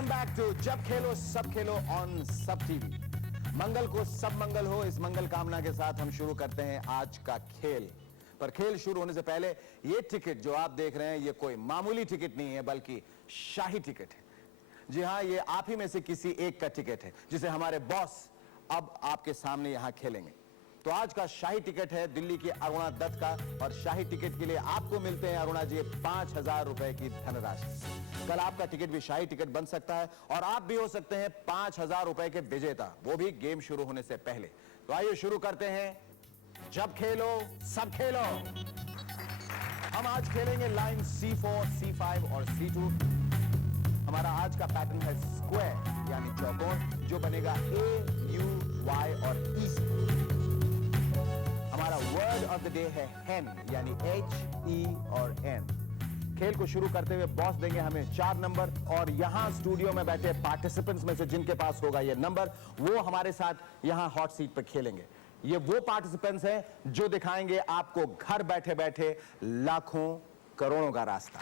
Welcome back to जब खेलो सब खेलो on सब टीवी। मंगल को सब मंगल हो, इस मंगल कामना के साथ हम शुरू करते हैं आज का खेल। पर खेल शुरू होने से पहले ये टिकट जो आप देख रहे हैं ये कोई मामूली टिकट नहीं है बल्कि शाही टिकट है। जी हां, ये आप ही में से किसी एक का टिकट है जिसे हमारे बॉस अब आपके सामने यहां खेलेंगे। तो आज का शाही टिकट है दिल्ली की अरुणा दत्त का, और शाही टिकट के लिए आपको मिलते हैं अरुणा जी 5,000 रुपए की धनराशि। कल आपका टिकट भी शाही टिकट बन सकता है और आप भी हो सकते हैं 5,000 रुपए के विजेता, वो भी गेम शुरू होने से पहले। तो आइए शुरू करते हैं जब खेलो सब खेलो। हम आज खेलेंगे लाइन C4, C5 और C2। हमारा आज का पैटर्न है स्क्वायर यानी चौकोर, जो बनेगा A, U, Y और E से। हमारा वर्ड ऑफ द डे है हेन यानी H, E और N। खेल को शुरू करते हुए बॉस देंगे हमें 4 नंबर, और यहां स्टूडियो में बैठे पार्टिसिपेंट्स में से जिनके पास होगा ये नंबर वो हमारे साथ यहां हॉट सीट पर खेलेंगे। ये वो पार्टिसिपेंट्स हैं जो दिखाएंगे आपको घर बैठे बैठे लाखों करोड़ों का रास्ता।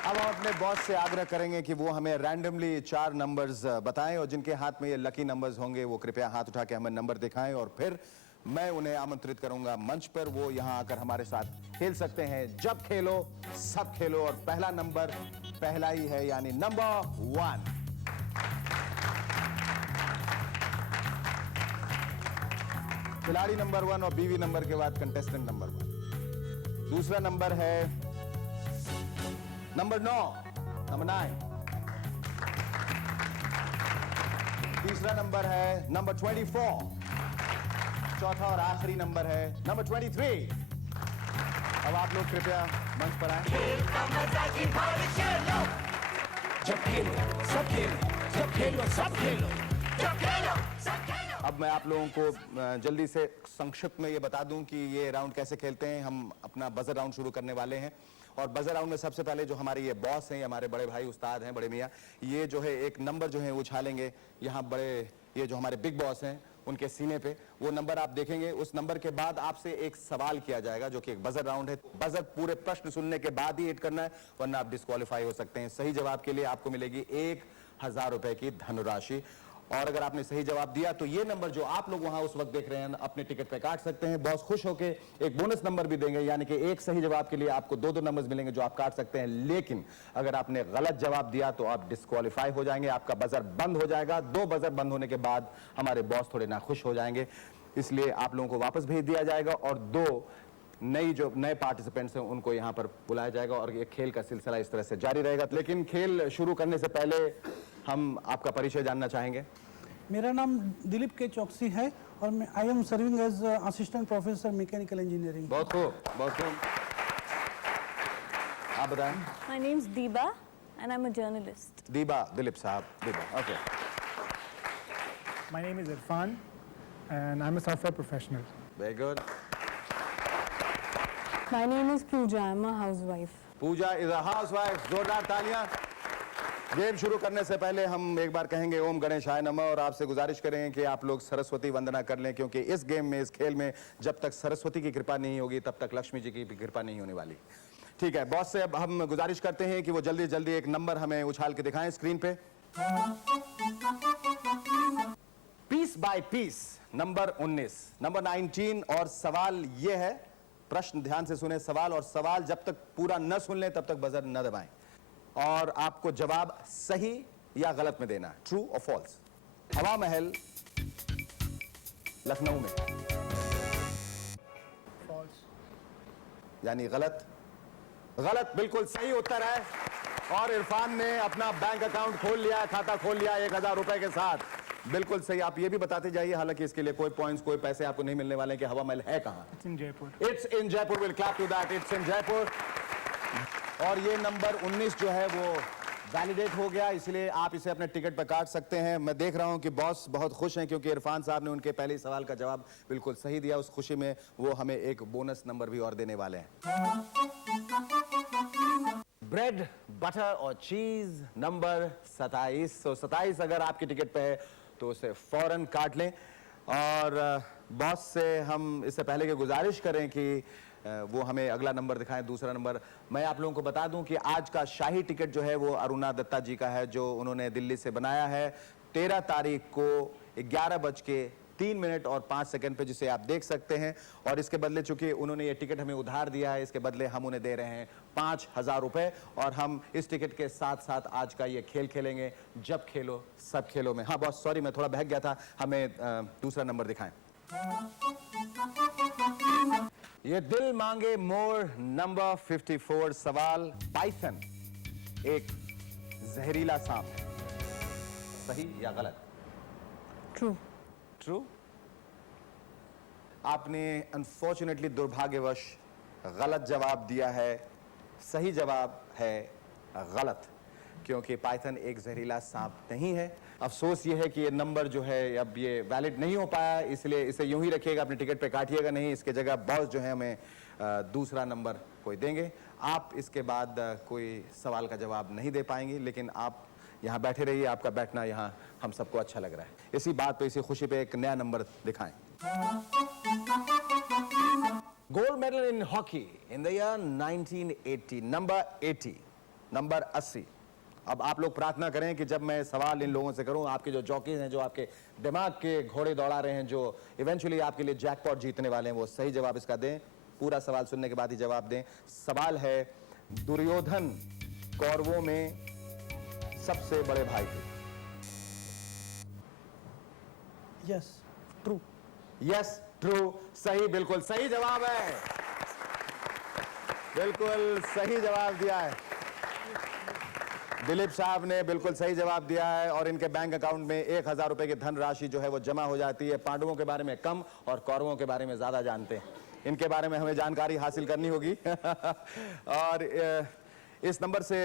अब हम अपने बॉस से आग्रह करेंगे कि वो हमें रैंडमली 4 नंबर्स बताएं, और जिनके हाथ में ये लकी नंबर्स होंगे वो कृपया हाथ उठा के हमें नंबर दिखाएं, और फिर मैं उन्हें आमंत्रित करूंगा मंच पर। वो यहां आकर हमारे साथ खेल सकते हैं जब खेलो सब खेलो। और पहला नंबर पहला ही है यानी नंबर 1। खिलाड़ी नंबर 1 और बीवी नंबर के बाद कंटेस्टेंट नंबर 1। दूसरा नंबर है नंबर 9, नंबर 9। तीसरा नंबर है नंबर 24। चौथा और आखिरी नंबर है नंबर 23। अब आप लोग कृपया मंच पर आएं। जब खेलो सब खेलो, जब खेलो सब खेलो, जब खेलो सब खेलो। अब मैं आप लोगों को जल्दी से संक्षिप्त में ये बता दूं कि ये राउंड कैसे खेलते हैं। हम अपना बजर राउंड शुरू करने वाले हैं, और बजर राउंड में सबसे पहले जो हमारे ये बॉस हैं, हमारे बड़े भाई उस्ताद हैं, बड़े मियाँ, ये जो है एक नंबर जो है उछालेंगे यहाँ बड़े, ये जो हमारे बिग बॉस हैं उनके सीने पे। वो नंबर आप देखेंगे, उस नंबर के बाद आपसे एक सवाल किया जाएगा जो कि एक बजर राउंड है। बजर पूरे प्रश्न सुनने के बाद ही हिट करना है, वरना आप डिस्क्वालीफाई हो सकते हैं। सही जवाब के लिए आपको मिलेगी 1,000 रुपए की धनराशि, और अगर आपने सही जवाब दिया तो ये नंबर जो आप लोग वहां उस वक्त देख रहे हैं अपने टिकट पे काट सकते हैं। बॉस खुश होके एक बोनस नंबर भी देंगे, यानी कि एक सही जवाब के लिए आपको 2-2 नंबर्स मिलेंगे जो आप काट सकते हैं। लेकिन अगर आपने गलत जवाब दिया तो आप डिस्क्वालीफाई हो जाएंगे, आपका बजर बंद हो जाएगा। 2 बजर बंद होने के बाद हमारे बॉस थोड़े नाखुश हो जाएंगे, इसलिए आप लोगों को वापस भेज दिया जाएगा, और 2 नए पार्टिसिपेंट्स हैं उनको यहां पर बुलाया जाएगा, और ये खेल का सिलसिला इस तरह से जारी रहेगा। लेकिन खेल शुरू करने से पहले हम आपका परिचय जानना चाहेंगे। मेरा नाम दिलीप के चौकसी है और मैं I am serving as assistant professor mechanical engineering. बहुत खूब, बहुत खूब। आप बताएं। My name's Deeba and I'm a journalist. दीबा, दिलीप साहब, Deeba, okay. My name is Irfan and I'm a software professional. Very good. My name is Pooja. I'm a housewife. Pooja is a housewife. जोरदार तालियां। गेम शुरू करने से पहले हम एक बार कहेंगे ओम गणेशाय नमः, और आपसे गुजारिश करें कि आप लोग सरस्वती वंदना कर लें, क्योंकि इस गेम में, इस खेल में जब तक सरस्वती की कृपा नहीं होगी तब तक लक्ष्मी जी की भी कृपा नहीं होने वाली। ठीक है, बॉस से अब हम गुजारिश करते हैं कि वो जल्दी जल्दी एक नंबर हमें उछाल के दिखाएं स्क्रीन पे। Piece by piece number 19, number 19। और सवाल ये है, प्रश्न ध्यान से सुने सवाल, और सवाल जब तक पूरा न सुन लें तब तक बजर न दबाएं, और आपको जवाब सही या गलत में देना है, ट्रू और फॉल्स। हवा महल लखनऊ में है, False. यानी गलत। गलत बिल्कुल सही उत्तर है, और इरफान ने अपना बैंक अकाउंट खोल लिया, खाता खोल लिया 1,000 रुपए के साथ। बिल्कुल सही। आप ये भी बताते जाइए, हालांकि इसके लिए कोई पॉइंट्स, कोई पैसे आपको नहीं मिलने वाले, कि हवा महल है कहां। It's in Jaipur. It's in Jaipur. Will clap to that, it's in Jaipur. और ये नंबर 19 जो है वो वैलिडेट हो गया, इसलिए आप इसे अपने टिकट पर काट सकते हैं। मैं देख रहा हूं कि बॉस बहुत खुश हैं, क्योंकि इरफान साहब ने उनके पहले सवाल का जवाब बिल्कुल सही दिया। उस खुशी में वो हमें एक बोनस नंबर भी और देने वाले हैं। ब्रेड, बटर और चीज नंबर 27। तो 27 अगर आपकी टिकट पे है तो उसे फौरन काट लें। और बॉस से हम इससे पहले कि गुजारिश करें कि वो हमें अगला नंबर दिखाएं, दूसरा नंबर। मैं आप लोगों को बता दूं कि आज का शाही टिकट जो है वो अरुणा दत्ता जी का है, जो उन्होंने दिल्ली से बनाया है 13 तारीख को 11:03 और 5 सेकंड पे, जिसे आप देख सकते हैं। और इसके बदले चूंकि उन्होंने ये टिकट हमें उधार दिया है, इसके बदले हम उन्हें दे रहे हैं 5,000 रुपए। और हम इस टिकट के साथ साथ आज का ये खेल खेलेंगे, जब खेलो सब खेलो में। हाँ बॉस, सॉरी मैं थोड़ा बहक गया था, हमें दूसरा नंबर दिखाएं। ये दिल मांगे मोर नंबर 54 सवाल। पाइथन एक जहरीला सांप है, सही या गलत? True. ट्रू। आपने अनफॉर्चुनेटली, दुर्भाग्यवश गलत जवाब दिया है। सही जवाब है गलत, क्योंकि पाइथन एक जहरीला सांप नहीं है। अफसोस ये है कि ये नंबर जो है अब ये वैलिड नहीं हो पाया, इसलिए इसे यूं ही रखिएगा, अपने टिकट पे काटिएगा नहीं। इसके जगह बॉस जो है हमें दूसरा नंबर कोई देंगे। आप इसके बाद कोई सवाल का जवाब नहीं दे पाएंगे, लेकिन आप यहाँ बैठे रहिए, आपका बैठना यहाँ हम सबको अच्छा लग रहा है। इसी बात पे, इसी खुशी पे एक नया नंबर दिखाएं। Gold medal in hockey in the year 1980, number 80, number 80। अब आप लोग प्रार्थना करें कि जब मैं सवाल इन लोगों से करूं, आपके जो जॉकीज हैं, जो आपके दिमाग के घोड़े दौड़ा रहे हैं, जो इवेंचुअली आपके लिए जैकपॉट जीतने वाले हैं, वो सही जवाब इसका दें। पूरा सवाल सुनने के बाद ही जवाब दें। सवाल है, दुर्योधन कौरवों में सबसे बड़े भाई थे। Yes, true. यस, ट्रू, सही, बिल्कुल सही जवाब है। बिल्कुल सही जवाब दिया है दिलीप साहब ने, बिल्कुल सही जवाब दिया है। और इनके बैंक अकाउंट में 1,000 रुपए की धनराशि जो है वो जमा हो जाती है। पांडवों के बारे में कम और कौरवों के बारे में ज्यादा जानते हैं। इनके बारे में हमें जानकारी हासिल करनी होगी। और इस नंबर से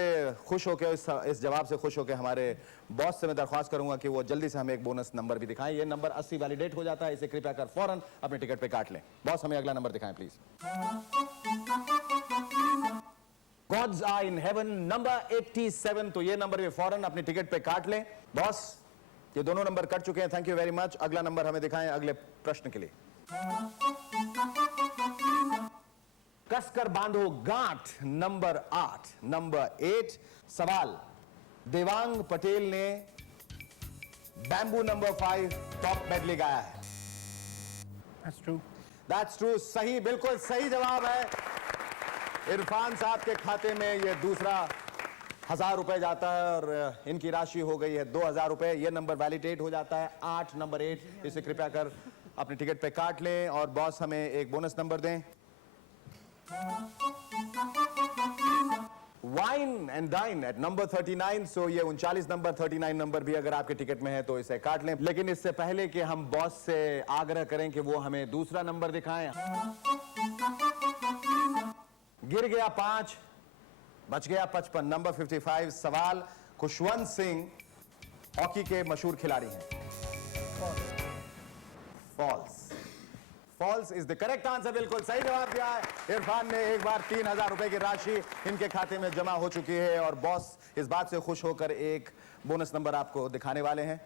खुश होकर, इस जवाब से खुश होकर हमारे बॉस से मैं दरख्वास्त करूंगा कि वो जल्दी से हमें एक बोनस नंबर भी दिखाएं। ये नंबर 80 वैलिडेट हो जाता है, इसे कृपया कर फौरन अपने टिकट पे काट लें। बॉस, हमें अगला नंबर दिखाएं please. Gods are in heaven, number 87। तो ये नंबर भी फौरन अपने टिकट पे काट लें। बॉस, ये दोनों नंबर कट चुके हैं, थैंक यू वेरी मच। अगला नंबर हमें दिखाएं अगले प्रश्न के लिए। कसकर बांधो गांठ, नंबर 8, नंबर 8। सवाल, देवांग पटेल ने बैम्बू नंबर 5 टॉप मेडली गाया है। That's true. दैट्स ट्रू, सही, बिल्कुल सही जवाब है। इरफान साहब के खाते में ये दूसरा 1,000 रुपए जाता है और इनकी राशि हो गई है 2,000 रुपए। ये नंबर वैलिडेट हो जाता है 8, नंबर 8। इसे कृपया कर अपने टिकट पे काट लें। और बॉस, हमें एक बोनस नंबर दें। Wine and dine at number 39। So ये 39 नंबर, 39 नंबर भी अगर आपके टिकट में है तो इसे काट लें। लेकिन इससे पहले कि हम बॉस से आग्रह करें कि वो हमें दूसरा नंबर दिखाएं। गिर गया 5, बच गया 55, नंबर 55। सवाल, खुशवंत सिंह हॉकी के मशहूर खिलाड़ी हैं। False, false is the correct answer, बिल्कुल सही जवाब दिया है। इरफान ने एक बार 3,000 रुपए की राशि इनके खाते में जमा हो चुकी है। और बॉस इस बात से खुश होकर एक बोनस नंबर आपको दिखाने वाले हैं।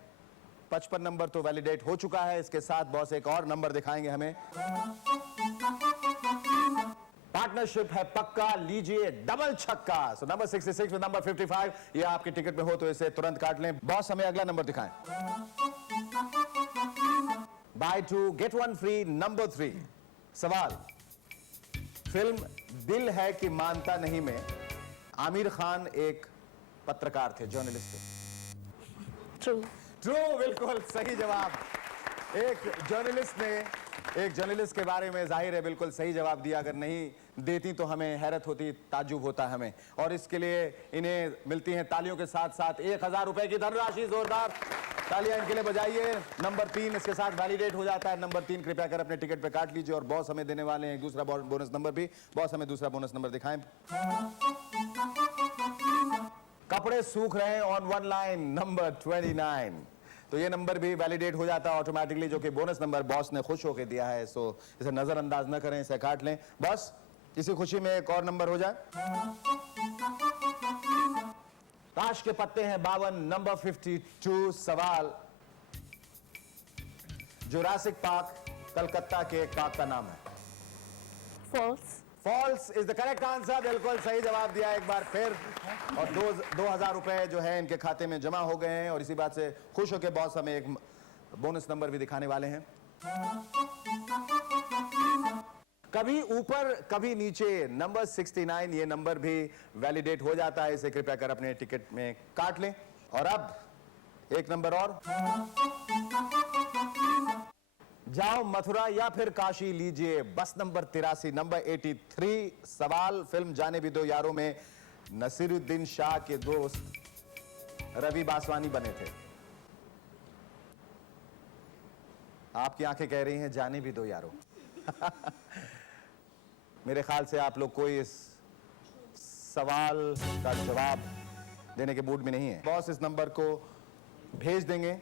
55 नंबर तो वैलिडेट हो चुका है, इसके साथ बॉस एक और नंबर दिखाएंगे हमें। पार्टनरशिप है पक्का, लीजिए डबल छक्का। सो नंबर 66 विद नंबर 55, ये आपके टिकट में हो तो इसे तुरंत काट लें। बॉस, हमें अगला नंबर दिखाएं। Buy 2 get 1 free, number 3। सवाल, फिल्म दिल है कि मानता नहीं में आमिर खान एक पत्रकार थे, जर्नलिस्ट थे। True. ट्रू, बिल्कुल सही जवाब। एक जर्नलिस्ट के बारे में जाहिर है बिल्कुल सही जवाब दिया। अगर नहीं देती तो हमें हैरत होती, ताज्जुब होता हमें। और इसके लिए इन्हें मिलती हैं तालियों के साथ साथ 1,000 रुपए की धनराशि। जोरदार तालियां इनके लिए बजाइए। नंबर 3 इसके साथ वैलिडेट हो जाता है। नंबर 3 कृपया कर अपने टिकट पे काट लीजिए। और बॉस हमें देने वाले हैं दूसरा बोनस नंबर भी। बॉस, हमें दूसरा बोनस नंबर दिखाएं। कपड़े सूख रहे हैं ऑन वन लाइन, नंबर 29। तो ये नंबर भी वैलिडेट हो जाता है ऑटोमेटिकली, जो कि बोनस नंबर बॉस ने खुश होकर दिया है। सो इसे नजरअंदाज न करें, इसे काट लें। बस इसी खुशी में एक और नंबर हो जाए। ताश के पत्ते हैं 52, नंबर 52। सवाल, जुरासिक पार्क कलकत्ता के एक पार्क का नाम है। False. False is the correct answer, बिल्कुल सही जवाब दिया एक बार फिर। और 2000 रुपए जो है इनके खाते में जमा हो गए हैं और इसी बात से खुश होकर बॉस हमें एक बोनस नंबर भी दिखाने वाले हैं। कभी ऊपर कभी नीचे नंबर 69, ये नंबर भी वैलिडेट हो जाता है, इसे कृपया कर अपने टिकट में काट लें। और अब एक नंबर और, जाओ मथुरा या फिर काशी लीजिए, बस नंबर 83, नंबर 83। सवाल, फिल्म जाने भी दो यारों में नसीरुद्दीन शाह के दोस्त रवि बासवानी बने थे। आपकी आंखें कह रही हैं जाने भी दो यारों। मेरे ख्याल से आप लोग कोई इस सवाल का जवाब देने के मूड में नहीं है। बॉस इस नंबर को भेज देंगे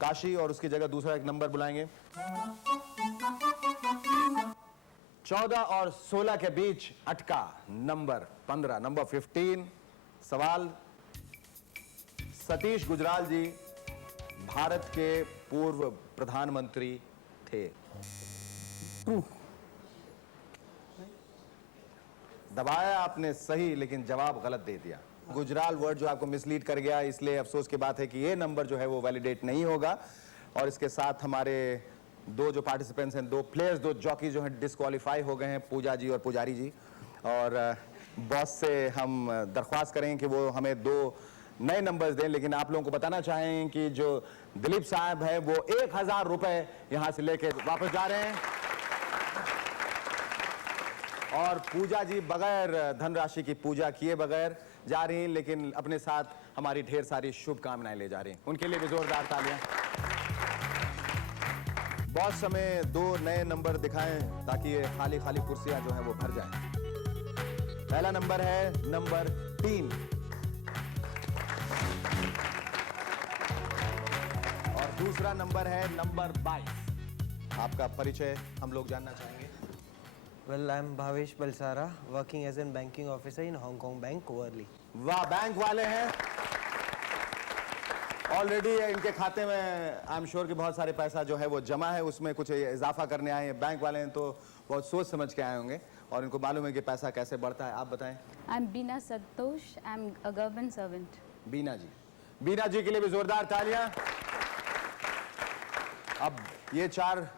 काशी और उसकी जगह दूसरा एक नंबर बुलाएंगे। 14 और 16 के बीच अटका नंबर 15, नंबर 15। सवाल, सतीश गुजराल जी भारत के पूर्व प्रधानमंत्री थे। ट्रू। दबाया आपने सही, लेकिन जवाब गलत दे दिया। गुजराल वर्ड जो आपको मिसलीड कर गया, इसलिए अफसोस की बात है कि ये नंबर जो है वो वैलिडेट नहीं होगा। और इसके साथ हमारे दो जो पार्टिसिपेंट्स हैं, दो प्लेयर्स, दो जॉकी जो हैं डिस्क्वालीफाई हो गए हैं, पूजा जी और पुजारी जी। और बॉस से हम दरख्वास्त करें कि वो हमें 2 नए नंबर्स दें, लेकिन आप लोगों को बताना चाहें कि जो दिलीप साहब है वो 1000 रुपए यहां से लेके वापस जा रहे हैं और पूजा जी बगैर धनराशि की पूजा किए बगैर जा रही हैं, लेकिन अपने साथ हमारी ढेर सारी शुभकामनाएं ले जा रही हैं। उनके लिए भी जोरदार तालियां। बॉस हमें 2 नए नंबर दिखाएं ताकि ये खाली खाली कुर्सियां जो है वो भर जाएं। पहला नंबर है नंबर 3 और दूसरा नंबर है नंबर 22। आपका परिचय हम लोग जानना चाहेंगे। Well, I'm Bhavesh Balsara, working as a banking officer in Hong Kong Bank, Worli. वाह, बैंक वाले हैं। ऑलरेडी इनके खाते में आई एम श्योर कि बहुत सारे पैसा जो है वो जमा है, उसमें कुछ इजाफा करने आए हैं। बैंक वाले हैं तो बहुत सोच समझ के आए होंगे और इनको मालूम है कि पैसा कैसे बढ़ता है। आप बताएं। I'm Beena Santosh. I'm a government servant. बीना जी, बीना जी के लिए भी जोरदार तालियां। अब ये 4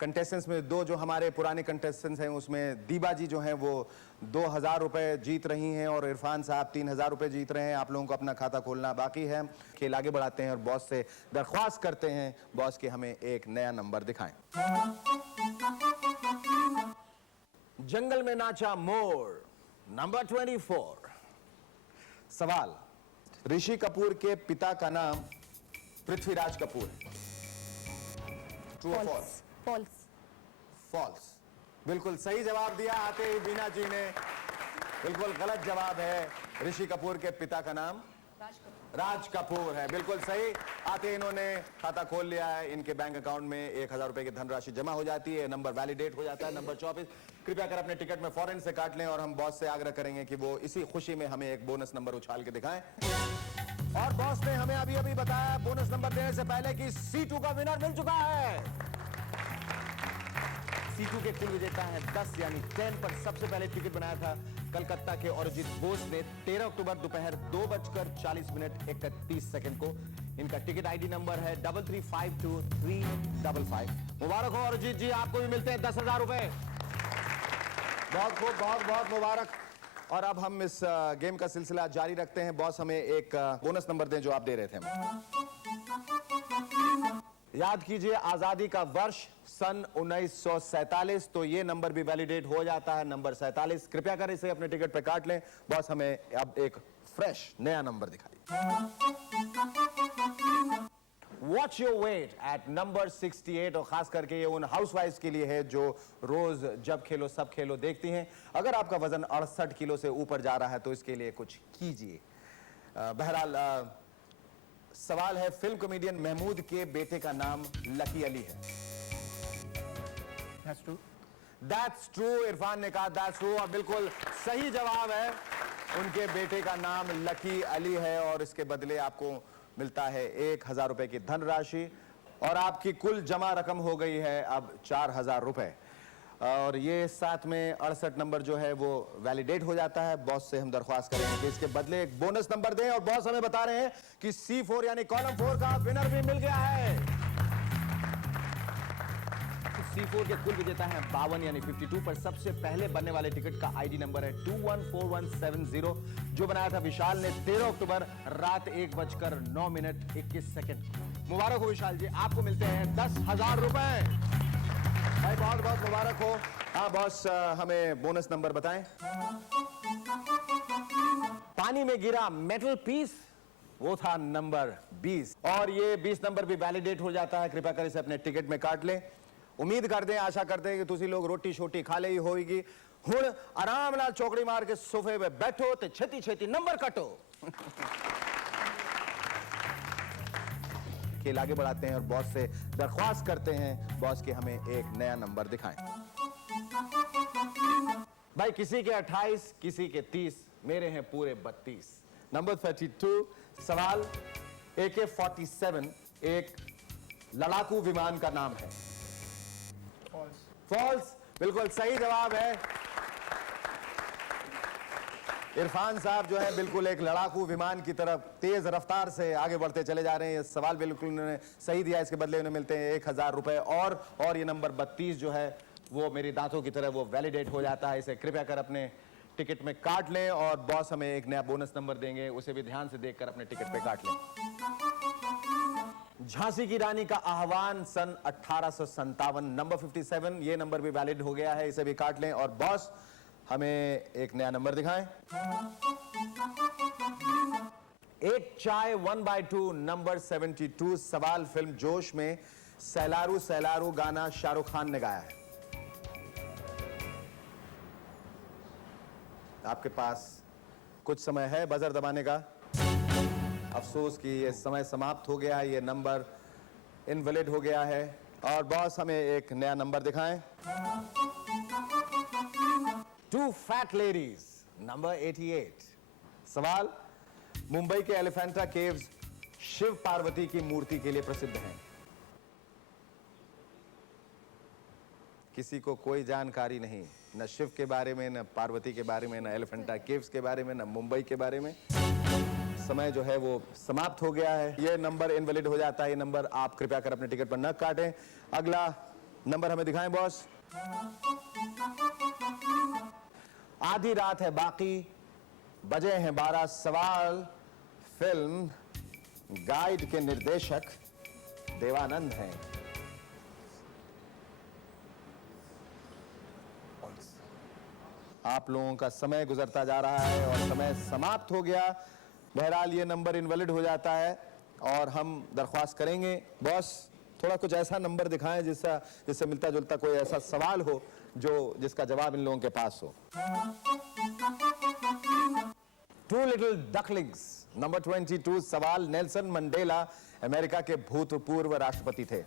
कंटेस्टेंट्स में 2 जो हमारे पुराने कंटेस्टेंट्स हैं, उसमें दीबा जी जो हैं वो 2000 रुपए जीत रही हैं और इरफान साहब 3000 रुपए जीत रहे हैं। आप लोगों को अपना खाता खोलना बाकी है। खेल आगे बढ़ाते हैं और बॉस से दरख्वास्त करते हैं बॉस के हमें एक नया नंबर दिखाएं। जंगल में नाचा मोर, नंबर 24। सवाल, ऋषि कपूर के पिता का नाम पृथ्वीराज कपूर है। ट्रू और फॉल्स? False. फॉल्स। बिल्कुल सही जवाब दिया आते ही बीना जी ने। बिल्कुल गलत जवाब है। ऋषि कपूर के पिता का नाम राज कपूर है। बिल्कुल सही। आते ही इन्होंने खाता खोल लिया है। इनके बैंक अकाउंट में 1000 रुपए की धनराशि जमा हो जाती है। नंबर वैलिडेट हो जाता है, नंबर 24। कृपया कर अपने टिकट में फौरन से काट लें और हम बॉस से आग्रह करेंगे कि वो इसी खुशी में हमें एक बोनस नंबर उछाल के दिखाएं। और बॉस ने हमें अभी अभी बताया बोनस नंबर देने से पहले कि C2 का विनर मिल चुका है। C2 के कुल विजेता हैं 10 यानी 10 पर सबसे पहले टिकट बनाया था कलकत्ता के अरिजीत बोस ने 13 अक्टूबर दोपहर 2:40:31 को। इनका टिकट आईडी नंबर है 33523555। मुबारक हो अरिजीत जी, आपको भी मिलते हैं 10,000 रुपए। बहुत खूब, बहुत बहुत मुबारक। और अब हम इस गेम का सिलसिला जारी रखते हैं। बॉस हमें एक बोनस नंबर दें जो आप दे रहे थे। याद कीजिए आजादी का वर्ष सन 1947, तो ये नंबर भी वैलिडेट हो जाता है, नंबर 47। कृपया कर इसे अपने टिकट पे काट लें। बॉस हमें अब एक फ्रेश नया नंबर दिखाइए। Watch your weight at number 68। और खास करके ये उन हाउसवाइफ्स के लिए है जो रोज जब खेलो सब खेलो देखती हैं। अगर आपका वजन 68 किलो से ऊपर जा रहा है तो इसके लिए कुछ कीजिए। बहरहाल सवाल है, फिल्म कॉमेडियन महमूद के बेटे का नाम लकी अली है। That's true. That's true। Irfan ने कहा that's true और बिल्कुल सही जवाब है। उनके बेटे का नाम लकी अली है और इसके बदले आपको मिलता है 1000 रुपए की धनराशि और आपकी कुल जमा रकम हो गई है अब 4000 रुपए। और ये साथ में 68 नंबर जो है वो वैलिडेट हो जाता है। बॉस से हम दरख्वास्त करेंगे कि इसके बदले एक बोनस नंबर दें, और बॉस हमें बता रहे हैं कि C4 यानी कॉलम 4 का विनर भी मिल गया है। C4 के कुल विजेता हैं 52 यानी 52, पर सबसे पहले बनने वाले टिकट का आईडी नंबर है 214170, जो बनाया था विशाल ने 13 अक्टूबर रात 1:09:21। मुबारक हो विशाल जी, आपको मिलते हैं 10,000 रुपए। भाई बहुत बहुत मुबारक हो। हाँ बॉस, हमें बोनस नंबर बताएं। पानी में गिरा मेटल पीस, वो था नंबर 20, और ये 20 नंबर भी वैलिडेट हो जाता है। कृपया कर इसे अपने टिकट में काट लें। उम्मीद करते हैं, आशा करते हैं कि तुसी लोग रोटी शोटी खा ली होगी। हुण आराम नाल चौकड़ी मार के सोफे पे बैठो ते छेती छेती नंबर कटो। खेल आगे बढ़ाते हैं और बॉस से दरख्वास्त करते हैं, बॉस के हमें एक नया नंबर दिखाएं। भाई किसी के 28, किसी के 30, मेरे हैं पूरे 32। नंबर 32 सवाल, AK-47 एक लड़ाकू विमान का नाम है। फॉल्स, बिल्कुल सही जवाब है। इरफान साहब जो है बिल्कुल एक लड़ाकू विमान की तरफ तेज रफ्तार से आगे बढ़ते चले जा रहे हैं। ये सवाल बिल्कुल उन्होंने सही दिया, इसके बदले उन्हें मिलते हैं 1,000 रुपए। और ये नंबर 32 जो है वो मेरी दांतों की तरह वो वैलिडेट हो जाता है। इसे कृपया कर अपने टिकट में काट लें, और बॉस हमें एक नया बोनस नंबर देंगे, उसे भी ध्यान से देखकर अपने टिकट पे काट लें। झांसी की रानी का आह्वान सन 1857, नंबर 57, ये नंबर भी वैलिड हो गया है, इसे भी काट लें। और बॉस हमें एक नया नंबर दिखाएं। एक चाय 1/2, नंबर 72 सवाल, फिल्म जोश में सैलारू सैलारू गाना शाहरुख खान ने गाया है। आपके पास कुछ समय है बजर दबाने का। अफसोस कि ये समय समाप्त हो गया है, ये नंबर इनवैलिड हो गया है। और बॉस हमें एक नया नंबर दिखाएं। 2 फैट लेडीज, नंबर 88 सवाल, मुंबई के एलिफेंटा केव्स शिव पार्वती की मूर्ति के लिए प्रसिद्ध हैं। किसी को कोई जानकारी नहीं, न शिव के बारे में, न पार्वती के बारे में, न एलिफेंटा केव्स के बारे में, न मुंबई के बारे में। समय जो है वो समाप्त हो गया है, ये नंबर इनवैलिड हो जाता है। ये नंबर आप कृपया कर अपने टिकट पर न काटें। अगला नंबर हमें दिखाएं बॉस। आधी रात है बाकी, बजे हैं 12 सवाल, फिल्म गाइड के निर्देशक देवानंद हैं। आप लोगों का समय गुजरता जा रहा है और समय समाप्त हो गया। बहरहाल ये नंबर इनवैलिड हो जाता है, और हम दरख्वास्त करेंगे बॉस थोड़ा कुछ ऐसा नंबर दिखाएं जिससे मिलता जुलता कोई ऐसा सवाल हो जिसका जवाब इन लोगों के पास हो। 2 लिटिल डकलिंग्स, नंबर 22 सवाल, नेल्सन मंडेला अमेरिका के भूतपूर्व राष्ट्रपति थे।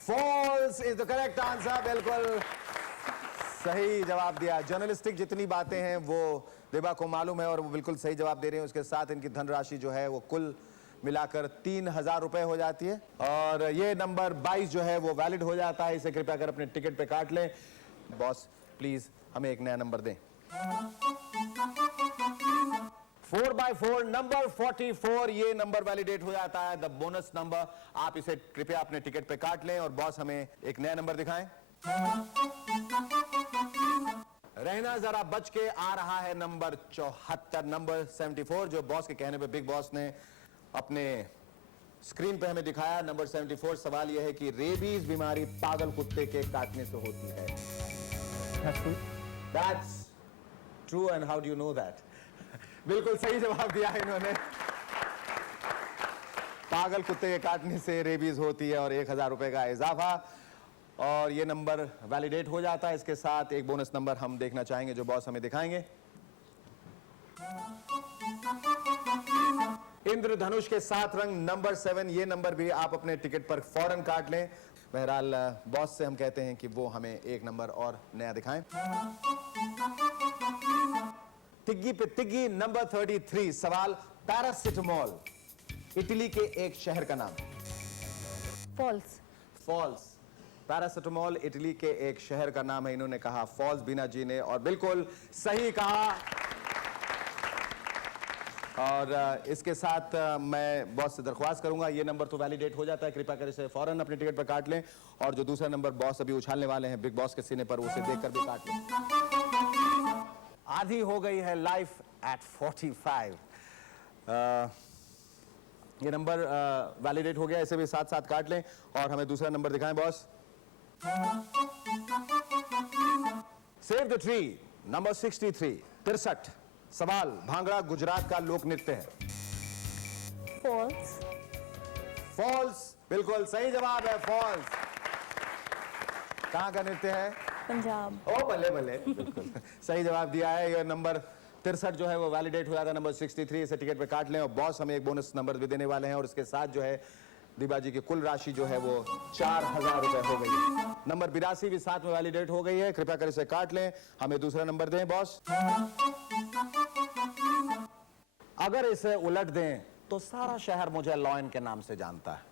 False is the correct answer, बिल्कुल सही जवाब दिया। जर्नलिस्टिक जितनी बातें हैं वो देवा को मालूम है और वो बिल्कुल सही जवाब दे रहे हैं। उसके साथ इनकी धनराशि जो है वो कुल मिलाकर 3,000 रुपए हो जाती है। और ये नंबर 22 जो है वो वैलिड हो जाता है। इसे कृपया कर अपने टिकट पे काट लें। बॉस प्लीज हमें एक नया नंबर दें। 4/4, नंबर 44, ये नंबर वैलिडेट हो जाता है, द बोनस नंबर। आप इसे कृपया अपने टिकट पे काट लें, और बॉस हमें एक नया नंबर दिखाएं। रहना जरा बच के आ रहा है नंबर 74, नंबर 74, जो बॉस के कहने पे बिग बॉस ने अपने स्क्रीन पे हमें दिखाया। नंबर 74 सवाल यह है कि रेबीज बीमारी पागल कुत्ते के काटने से होती है। That's true, and how do you know that? बिल्कुल सही जवाब दिया है इन्होंने। पागल कुत्ते के काटने से रेबीज होती है, और 1,000 रुपए का इजाफा, और ये नंबर वैलिडेट हो जाता है। इसके साथ एक बोनस नंबर हम देखना चाहेंगे जो बॉस हमें दिखाएंगे। इंद्रधनुष के 7 रंग, नंबर 7, ये नंबर भी आप अपने टिकट पर फौरन काट लें। बहरहाल बॉस से हम कहते हैं कि वो हमें एक नंबर और नया दिखाएं। तिग्गी पे तिग्गी, नंबर 33 सवाल, पैरासिटामोल इटली के एक शहर का नाम। False. फॉल्स, पैरासिटामोल इटली के एक शहर का नाम है, इन्होंने कहा फॉल्स, बीना जी ने, और बिल्कुल सही कहा। और इसके साथ मैं बॉस से दरख्वास्त करूंगा, ये नंबर तो वैलिडेट हो जाता है, कृपया कर इसे फौरन अपने टिकट पर काट लें, और जो दूसरा नंबर बॉस अभी उछालने वाले हैं बिग बॉस के सीने पर, उसे देखकर भी काट लें। आधी हो गई है लाइफ एट 45। ये नंबर वैलिडेट हो गया, इसे भी साथ साथ काट लें और हमें दूसरा नंबर दिखाएं boss. Save the tree number 63, 63। सवाल, भांगड़ा गुजरात का लोक नृत्य है। False. फॉल्स, बिल्कुल सही जवाब है, फॉल्स। कहां का नृत्य है? Punjab. ओ बल्ले बल्ले, बिल्कुल सही जवाब दिया है। ये नंबर 63 जो है वो वैलिडेट हो जाता है नंबर 63, इसे टिकट पे काट लें, और बॉस हमें एक बोनस नंबर भी देने वाले हैं, और इसके साथ जो है दीबा जी की कुल राशि जो है वो 4000 रुपए हो गई है। नंबर 82 भी साथ में वैलिडेट हो गई है, कृपया कर इसे काट लें, हमें दूसरा नंबर दें बॉस। अगर इसे उलट दें तो सारा शहर मुझे लॉयन के नाम से जानता है।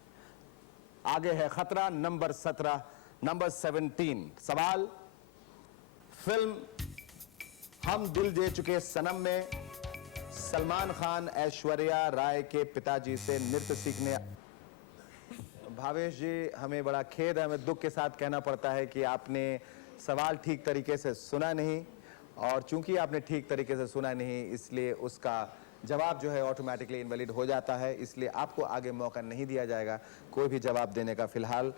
आगे है खतरा नंबर 17, नंबर 17। सवाल, फिल्म हम दिल दे चुके सनम में सलमान खान ऐश्वर्या राय के पिताजी से नृत्य सीखने। भावेश जी, हमें बड़ा खेद है, हमें दुख के साथ कहना पड़ता है कि आपने सवाल ठीक तरीके से सुना नहीं, और चूंकि आपने ठीक तरीके से सुना नहीं इसलिए उसका जवाब जो है ऑटोमेटिकली इनवैलिड हो जाता है, इसलिए आपको आगे मौका नहीं दिया जाएगा कोई भी जवाब देने का फिलहाल।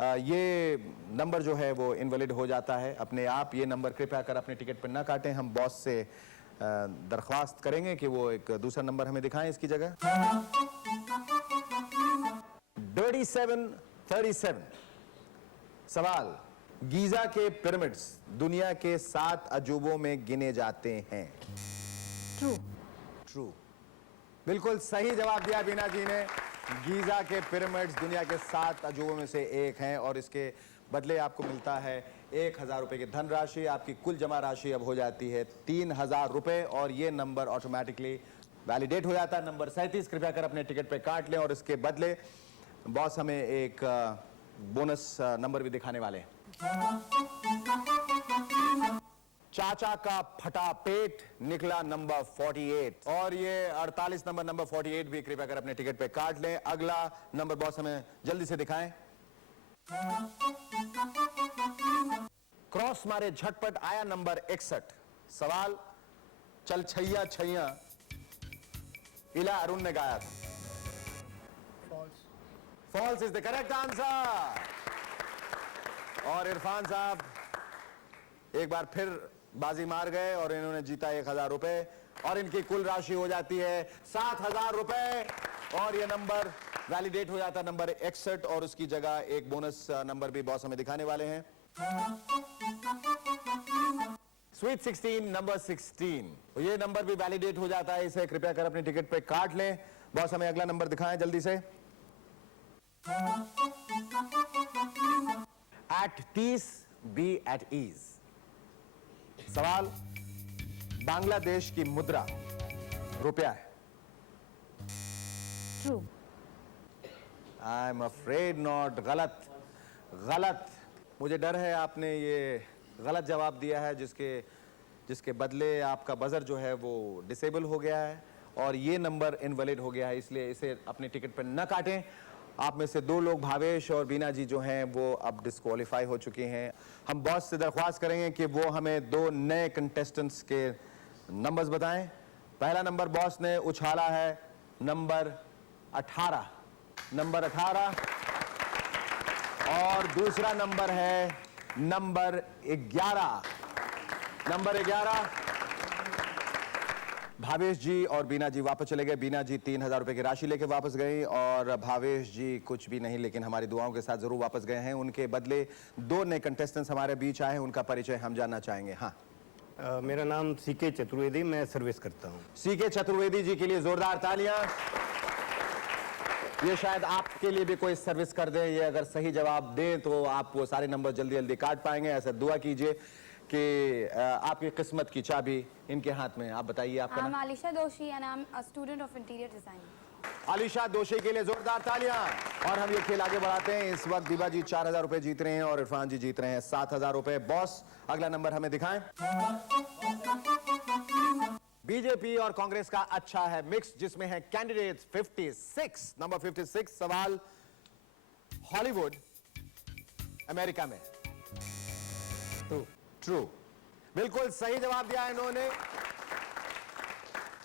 ये नंबर जो है वो इनवैलिड हो जाता है अपने आप। ये नंबर कृपया कर अपने टिकट पर ना काटें, हम बॉस से दरख्वास्त करेंगे कि वो एक दूसरा नंबर हमें दिखाएं इसकी जगह। 3737। सवाल, गीजा के पिरामिड्स दुनिया के 7 अजूबों में गिने जाते हैं। True. ट्रू, बिल्कुल सही जवाब दिया बीना जी ने। गीजा के पिरामिड्स दुनिया के 7 अजूबों में से एक हैं, और इसके बदले आपको मिलता है 1000 रुपए की धनराशि। आपकी कुल जमा राशि अब हो जाती है 3000 रुपए, और ये नंबर ऑटोमेटिकली वैलिडेट हो जाता है नंबर 37। कृपया कर अपने टिकट पे काट लें, और इसके बदले बॉस हमें एक बोनस नंबर भी दिखाने वाले हैं। चाचा का फटा पेट निकला नंबर 48, और ये 48 नंबर 48 भी कृपया कर अपने टिकट पे काट लें। अगला नंबर बॉस हमें जल्दी से दिखाएं। क्रॉस मारे झटपट आया नंबर 61। सवाल, चल छैया छैया इला अरुण ने गाया था। False. False is the correct answer. और इरफान साहब एक बार फिर बाजी मार गए और इन्होंने जीता 1000 रुपए, और इनकी कुल राशि हो जाती है 7000 रुपए, और ये नंबर वैलिडेट हो जाता है नंबर 61, और उसकी जगह एक बोनस नंबर भी बॉस हमें दिखाने वाले हैं। स्वीट 16 नंबर 16, ये नंबर भी वैलिडेट हो जाता है, इसे कृपया कर अपने टिकट पे काट लें। बॉस हमें अगला नंबर दिखाएं जल्दी से। At peace be at ease. सवाल, बांग्लादेश की मुद्रा रुपया है। True. I am afraid not. गलत, गलत। मुझे डर है आपने ये गलत जवाब दिया है, जिसके बदले आपका बजर जो है वो डिसेबल हो गया है, और ये नंबर इनवैलिड हो गया है, इसलिए इसे अपने टिकट पर न काटें। आप में से 2 लोग भावेश और बीना जी जो हैं वो अब डिस्क्वालीफाई हो चुके हैं। हम बॉस से दरख्वास्त करेंगे कि वो हमें 2 नए कंटेस्टेंट्स के नंबर्स बताएं। पहला नंबर बॉस ने उछाला है नंबर 18, नंबर 18, और दूसरा नंबर है नंबर 11, नंबर 11। भावेश जी और बीना जी वापस चले गए। बीना जी 3000 रुपए की राशि लेके वापस गई, और भावेश जी कुछ भी नहीं लेकिन हमारी दुआओं के साथ जरूर वापस गए हैं। उनके बदले 2 नए कंटेस्टेंट्स हमारे बीच आए हैं, उनका परिचय हम जानना चाहेंगे। हाँ, मेरा नाम सीके चतुर्वेदी, मैं सर्विस करता हूँ। सीके चतुर्वेदी जी के लिए जोरदार तालियां। ये शायद आपके लिए भी कोई सर्विस कर दें, ये अगर सही जवाब दें तो आप वो सारे नंबर जल्दी जल्दी काट पाएंगे। ऐसा दुआ कीजिए कि आपकी किस्मत की चाबी इनके हाथ में। आप बताइए आपका I'm नाम। Alisha Doshi and I'm a student of interior design. Alisha दोषी के लिए जोरदार तालियां। और हम ये खेल आगे बढ़ाते हैं। इस वक्त दीवा जी 4000 रुपए जीत रहे हैं और इरफान जी जीत रहे हैं 7000 रुपए। बॉस अगला नंबर हमें दिखाएं। बीजेपी और कांग्रेस का अच्छा है मिक्स, जिसमें है कैंडिडेट्स 56। नंबर 56 सवाल हॉलीवुड अमेरिका में। ट्रू, बिल्कुल सही जवाब दिया इन्होंने।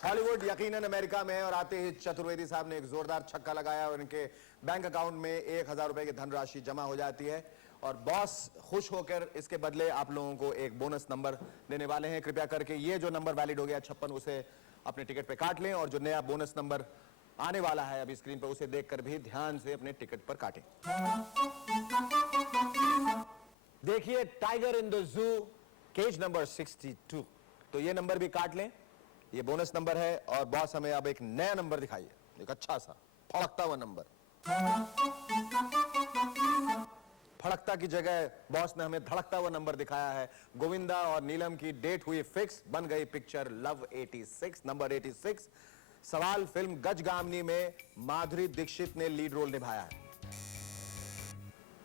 हॉलीवुड यकीनन अमेरिका में है। और आते ही चतुर्वेदी साहब ने एक जोरदार छक्का लगाया और इनके बैंक अकाउंट में 1000 रुपए की धनराशि जमा हो जाती है। और बॉस खुश होकर इसके बदले आप लोगों को एक बोनस नंबर देने वाले हैं। कृपया करके ये जो नंबर वैलिड हो गया 56, उसे अपने टिकट पे काट लें और जो नया बोनस नंबर आने वाला है अभी स्क्रीन पर, उसे देखकर भी ध्यान से अपने टिकट पर काटें। देखिए tiger in the zoo, cage number 62। तो ये नंबर भी काट लें, ये बोनस नंबर है। और बॉस हमें अब एक नया नंबर दिखाइए, एक अच्छा सा फड़कता हुआ नंबर। फड़कता की जगह बॉस ने हमें धड़कता हुआ नंबर दिखाया है। गोविंदा और नीलम की डेट हुई फिक्स, बन गई पिक्चर लव 86। नंबर 86 सवाल फिल्म गजगामनी में माधुरी दीक्षित ने लीड रोल निभाया है।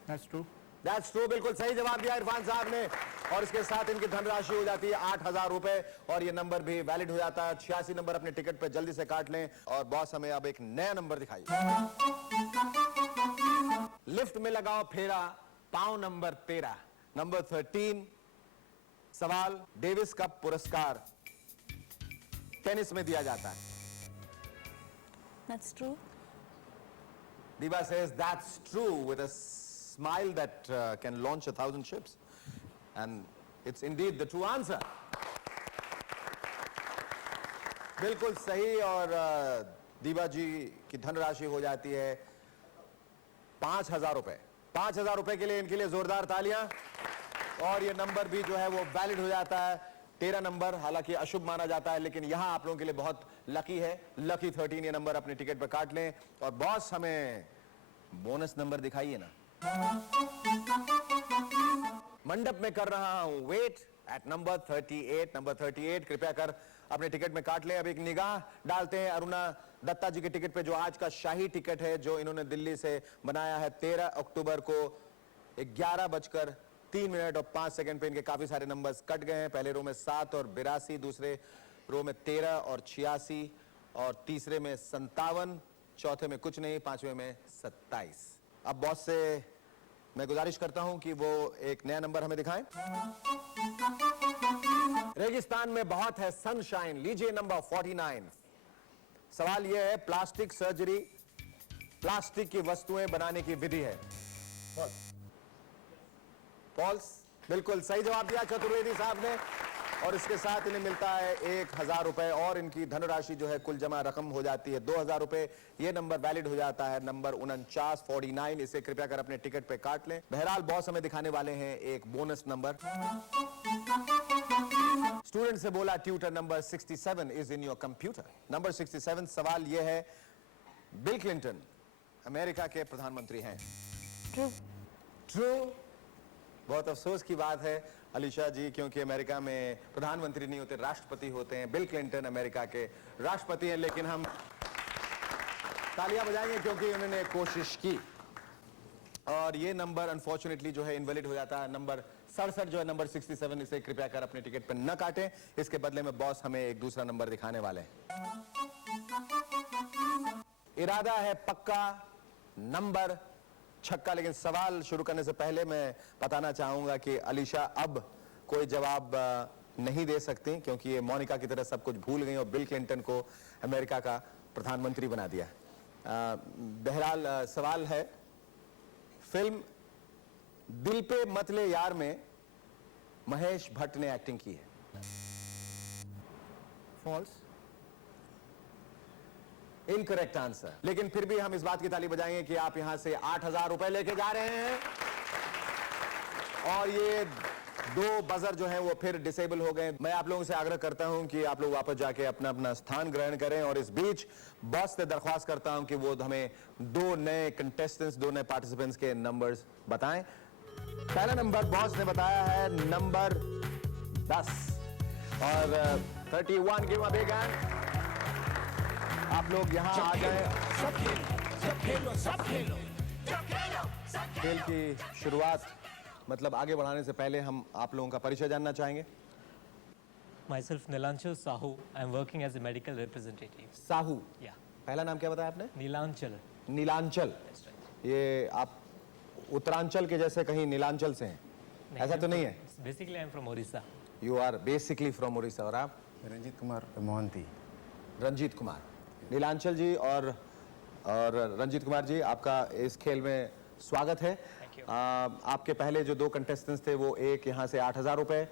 That's true. That's true, बिल्कुल सही जवाब दिया इरफान साहब ने। और इसके साथ इनकी धनराशि हो जाती है 8000 रुपए और ये नंबर भी वैलिड हो जाता है। 86 नंबर अपने टिकट पे जल्दी से काट लें। और बॉस हमें अब एक नया नंबर दिखाइए। लिफ्ट में लगाओ फेरा, पांव नंबर 13। नंबर 13 सवाल डेविस कप पुरस्कार टेनिस में दिया जाता है। That's true. Diva says that's true with a smile that can launch 1,000 ships, and it's indeed the true answer. बिल्कुल सही। और दीवा जी की धनराशि हो जाती है 5000 रुपए। 5000 रुपए के लिए इनके लिए जोरदार तालियां। और ये नंबर भी जो है वो वैलिड हो जाता है 13 नंबर, हालांकि अशुभ माना जाता है, लेकिन यहां आप लोगों के लिए बहुत लकी है। लकी 13 ये नंबर अपने टिकट पर काट लें। और बॉस हमें बोनस नंबर दिखाइए ना। मंडप में कर रहा हूं वेट एट नंबर 38। नंबर 38 कृपया कर अपने टिकट में काट लें। अब एक निगाह डालते हैं अरुणा दत्ता जी के टिकट पे, जो आज का शाही टिकट है, जो इन्होंने दिल्ली से बनाया है। 13 अक्टूबर को 11:03 और 5 सेकंड पे इनके काफी सारे नंबर्स कट गए हैं। पहले रो में 7 और 82, दूसरे रो में 13 और 86, और तीसरे में 57, चौथे में कुछ नहीं, पांचवें में 27। अब बॉस से मैं गुजारिश करता हूं कि वो एक नया नंबर हमें दिखाएं। रेगिस्तान में बहुत है सनशाइन, लीजिए नंबर 49। सवाल यह है प्लास्टिक सर्जरी, प्लास्टिक की वस्तुएं बनाने की विधि है। फॉल्स, बिल्कुल सही जवाब दिया चतुर्वेदी साहब ने। और इसके साथ इन्हें मिलता है 1000 रुपए और इनकी धनराशि जो है कुल जमा रकम हो जाती है 2000 रुपए। ये नंबर वैलिड हो जाता है नंबर 49 इसे कृपया कर अपने टिकट पे काट लें। बहरहाल बॉस हमें दिखाने वाले हैं एक बोनस नंबर। स्टूडेंट से बोला tutor number 67 is in your computer. Number 67 सवाल यह है बिल क्लिंटन अमेरिका के प्रधानमंत्री हैं। True. ट्रू। बहुत अफसोस की बात है अलीशा जी, क्योंकि अमेरिका में प्रधानमंत्री नहीं होते, राष्ट्रपति होते हैं। बिल क्लिंटन अमेरिका के राष्ट्रपति हैं, लेकिन हम तालियां बजाएंगे क्योंकि उन्होंने कोशिश की। और ये नंबर अनफॉर्चुनेटली जो है इनवैलिड हो जाता है। नंबर 67 जो है नंबर 67, इसे कृपया कर अपने टिकट पर न काटें। इसके बदले में बॉस हमें एक दूसरा नंबर दिखाने वाले हैं। इरादा है पक्का, नंबर छक्का। लेकिन सवाल शुरू करने से पहले मैं बताना चाहूंगा कि अलीशा अब कोई जवाब नहीं दे सकती, क्योंकि ये मोनिका की तरह सब कुछ भूल गई और बिल क्लिंटन को अमेरिका का प्रधानमंत्री बना दिया। बहरहाल सवाल है फिल्म दिल पे मतले यार में महेश भट्ट ने एक्टिंग की है। False. Incorrect answer. लेकिन फिर भी हम इस बात की ताली बजाएंगे कि आप यहां से 8000 रुपए लेके जा रहे हैं। और ये 2 बजर जो हैं वो फिर डिसेबल हो गए। मैं आप लोगों से आग्रह करता हूं कि आप लोग वापस जाके अपना अपना स्थान ग्रहण करें। और इस बीच बॉस से दरख्वास्त करता हूं कि वो हमें 2 नए कंटेस्टेंट्स, 2 नए पार्टिसिपेंट्स के नंबर्स बताएं। पहला नंबर बॉस ने बताया है नंबर 10 और 31। Give a big hand. आप लोग यहाँ आ जाए। सब खेलो, सब खेलो, सब खेलो, खेल की शुरुआत मतलब आगे बढ़ाने से पहले हम आप लोगों का परिचय जानना चाहेंगे। Myself Nilanchal Sahu. I am working as a medical representative. Sahu, Yeah. पहला नाम क्या बताया आपने? Nilanchal. नीलांचल। That's right. ये आप उत्तरांचल के जैसे कहीं नीलांचल से हैं, ऐसा तो नहीं है? Basically, I am from Orissa. You are basically from Orissa. और आप? रंजीत कुमार मोहंती। रंजीत कुमार। नीलांचल जी और रंजीत कुमार जी, आपका इस खेल में स्वागत है। आपके पहले जो 2 कंटेस्टेंट्स थे वो एक यहाँ से 8,000 रुपये,